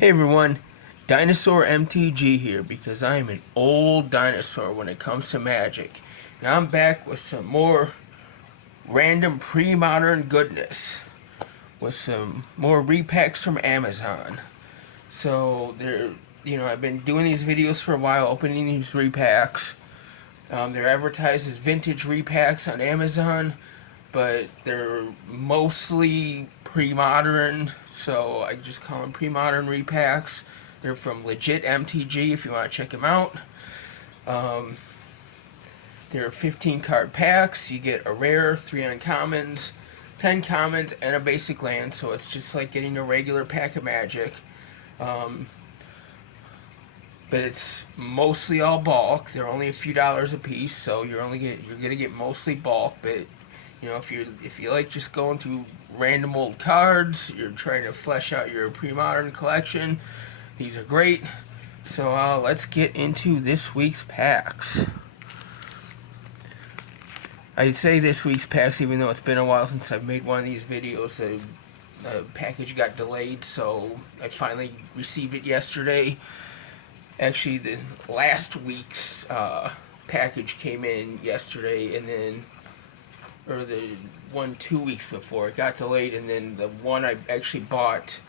Hey everyone, Dinosaur MTG here because I am an old dinosaur when it comes to Magic. Now I'm back with some more random pre-modern goodness, with some more repacks from Amazon. So I've been doing these videos for a while, opening these repacks. They're advertised as vintage repacks on Amazon, but they're mostly pre-modern, so I just call them pre-modern repacks. They're from legit MTG if you want to check them out. They're 15 card packs. You get a rare, 3 uncommons, 10 commons, and a basic land, so it's just like getting a regular pack of Magic. But it's mostly all bulk. They're only a few dollars a piece, so you're gonna get mostly bulk. But if you like just going through random old cards, you're trying to flesh out your pre-modern collection, these are great. So let's get into this week's packs. I'd say this week's packs, even though it's been a while since I've made one of these videos. The package got delayed, so I finally received it yesterday. Actually, the last week's package came in yesterday, and then, or the one 2 weeks before, it got delayed, and then the one I actually bought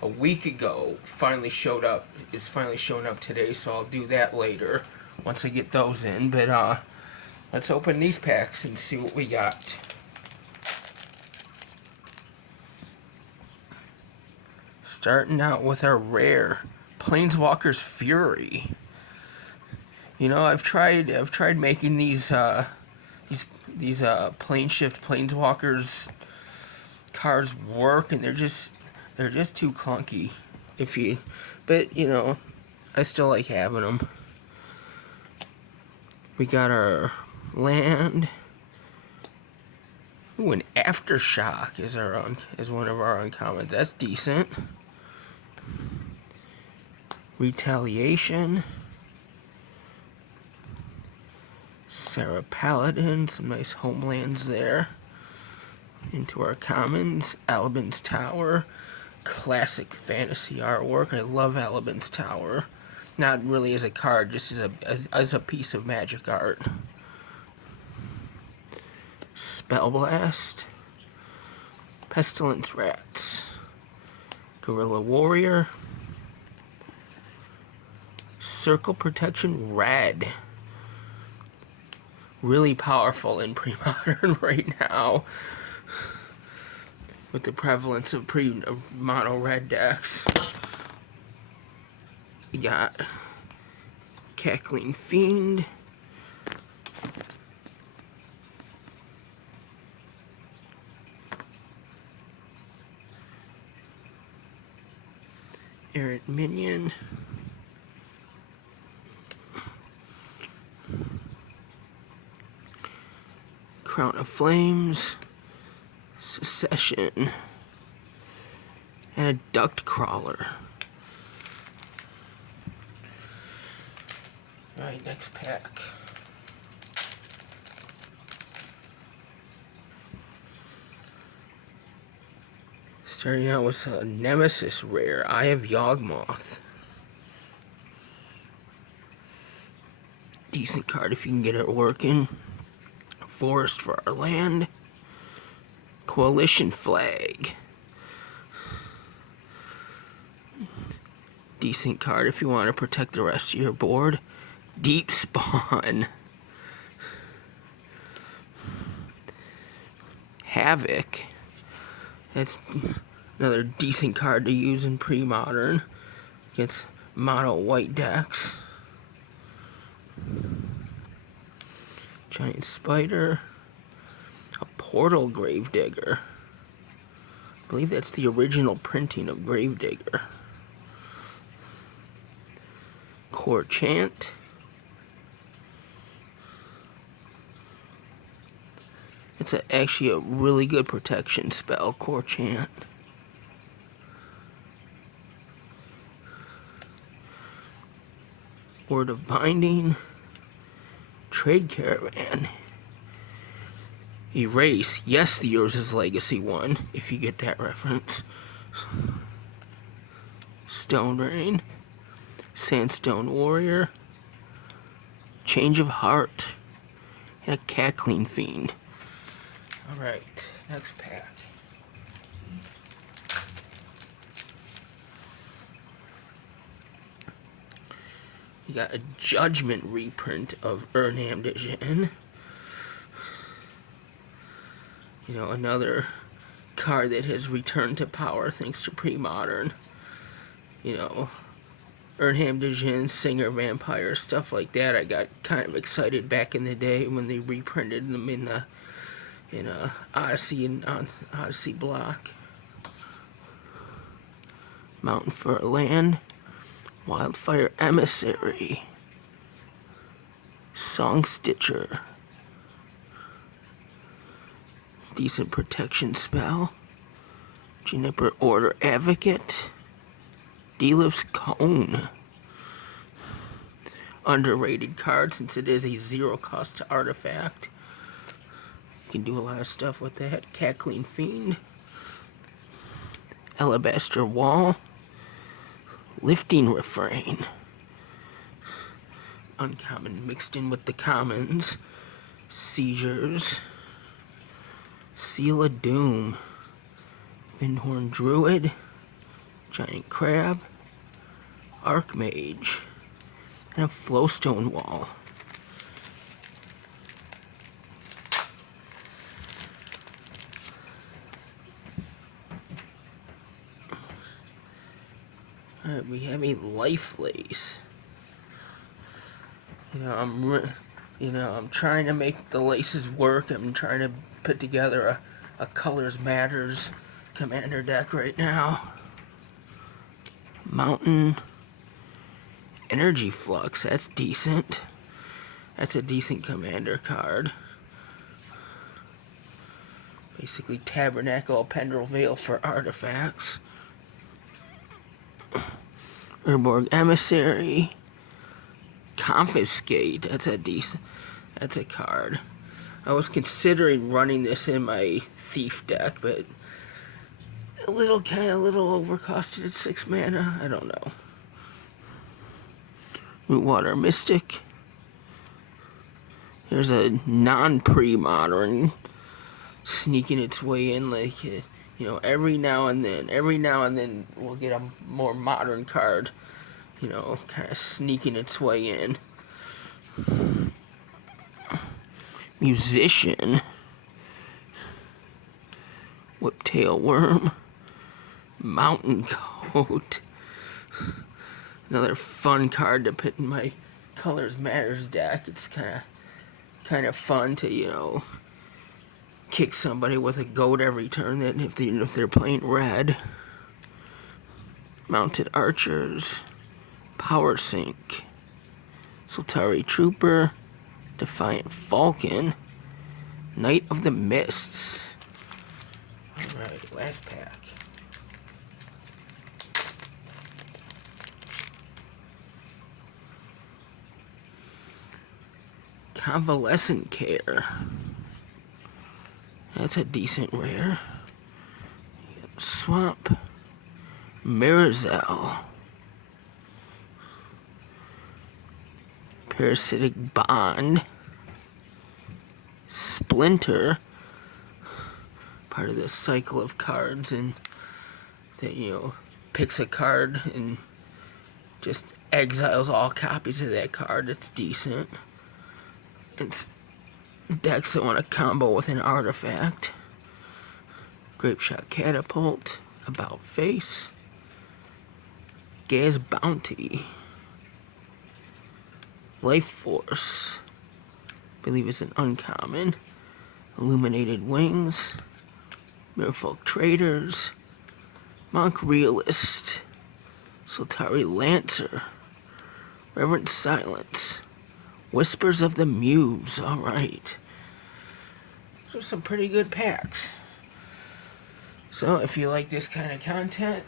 a week ago finally showed up. Is finally showing up today, so I'll do that later once I get those in. But let's open these packs and see what we got. Starting out with our rare Planeswalker's Fury. I've tried making these plane shift Planeswalkers cards work, and they're just too clunky. But I still like having them. We got our land. Ooh, an Aftershock is one of our uncommons. That's decent. Retaliation. Sarah Paladin, some nice homelands there. Into our commons, Alabin's Tower. Classic fantasy artwork. I love Alabin's Tower. Not really as a card, just as a piece of Magic art. Spellblast. Pestilence Rats. Guerrilla Warrior. Circle Protection Red. Really powerful in pre-modern right now, with the prevalence of mono red decks. We got Cackling Fiend. Errant Minion. Crown of Flames, Secession, and a Duct Crawler. Alright, next pack. Starting out with a Nemesis rare, Eye of Yawgmoth. Decent card if you can get it working. Forest for our land. Coalition Flag. Decent card if you want to protect the rest of your board. Deep Spawn. Havoc. That's another decent card to use in pre-modern against mono white decks. Giant Spider. A Portal Gravedigger. I believe that's the original printing of Gravedigger. Core Chant. It's actually a really good protection spell, Core Chant. Word of Binding. Trade Caravan. Erase. Yes, the Yours is Legacy one, if you get that reference. Stone Rain, Sandstone Warrior, Change of Heart, and a Cackling Fiend. Alright, next pack. You got a Judgment reprint of MTG. You know, another card that has returned to power thanks to Premodern. You know, MTG, Singer, Vampire, stuff like that. I got kind of excited back in the day when they reprinted them in Odyssey and Odyssey block. Mountain for Land, Wildfire Emissary, Song Stitcher, decent protection spell, Juniper Order Advocate, Delif's Cone. Underrated card since it is a 0-cost artifact. You can do a lot of stuff with that. Cackling Fiend, Alabaster Wall, Lifting Refrain, uncommon mixed in with the commons, Seizures, Seal of Doom, Windhorn Druid, Giant Crab, Archmage, and a Flowstone Wall. Alright, we have a Life Lace. I'm trying to make the laces work. I'm trying to put together a Colors Matters Commander deck right now. Mountain Energy Flux, that's decent. That's a decent Commander card. Basically Tabernacle Pendrell Veil for artifacts. Urborg Emissary, Confiscate, that's a card. I was considering running this in my Thief deck, but a little overcosted at 6 mana, I don't know. Rootwater Mystic. There's a non-pre-modern sneaking its way in, like, every now and then we'll get a more modern card, kind of sneaking its way in. Musician, Whiptail Worm, Mountain Coat. Another fun card to put in my Colors Matters deck. It's kind of fun to, kick somebody with a goat every turn that if they're playing red. Mounted Archers, Power Sink, Soltari Trooper, Defiant Falcon, Knight of the Mists. Alright, last pack. Convalescent Care. That's a decent rare. Swamp, Marizel, Parasitic Bond, Splinter, part of this cycle of cards, and that picks a card and just exiles all copies of that card. It's decent. It's decks that want to combo with an artifact. Grapeshot Catapult, About Face, Gaz Bounty, Life Force, I believe it's an uncommon, Illuminated Wings, Merfolk Traders, Monk Realist, Soltari Lancer, Reverent Silence, Whispers of the Muse. Alright. So some pretty good packs. So if you like this kind of content,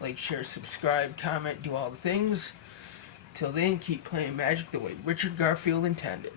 like, share, subscribe, comment, do all the things. Till then, keep playing Magic the way Richard Garfield intended.